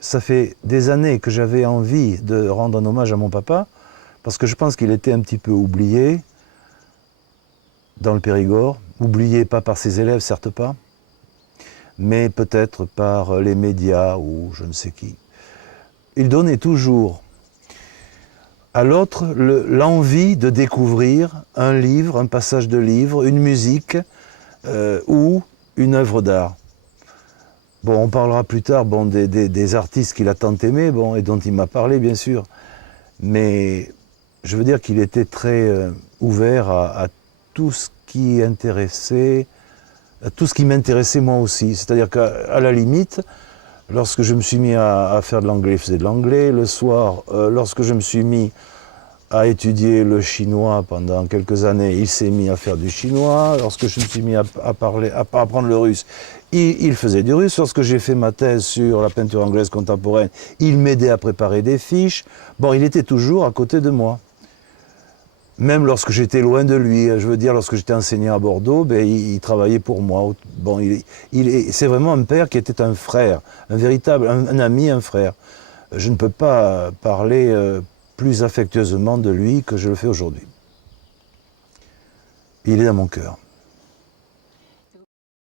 ça fait des années que j'avais envie de rendre un hommage à mon papa, parce que je pense qu'il était un petit peu oublié dans le Périgord, oublié pas par ses élèves, certes pas, mais peut-être par les médias ou je ne sais qui. Il donnait toujours à l'autre l'envie de découvrir un livre, un passage de livre, une musique ou une œuvre d'art. Bon, on parlera plus tard des artistes qu'il a tant aimés et dont il m'a parlé, bien sûr. Mais je veux dire qu'il était très ouvert à tout ce qui intéressait, à tout ce qui m'intéressait moi aussi. C'est-à-dire qu'à la limite, lorsque je me suis mis à faire de l'anglais, il faisait de l'anglais. Le soir, lorsque je me suis mis à étudier le chinois pendant quelques années, il s'est mis à faire du chinois. Lorsque je me suis mis à apprendre le russe, il faisait du russe. Lorsque j'ai fait ma thèse sur la peinture anglaise contemporaine, il m'aidait à préparer des fiches. Bon, il était toujours à côté de moi. Même lorsque j'étais loin de lui, je veux dire, lorsque j'étais enseignant à Bordeaux, il travaillait pour moi. Bon, c'est vraiment un père qui était un frère, un véritable, un ami, un frère. Je ne peux pas parler plus affectueusement de lui que je le fais aujourd'hui. Il est dans mon cœur.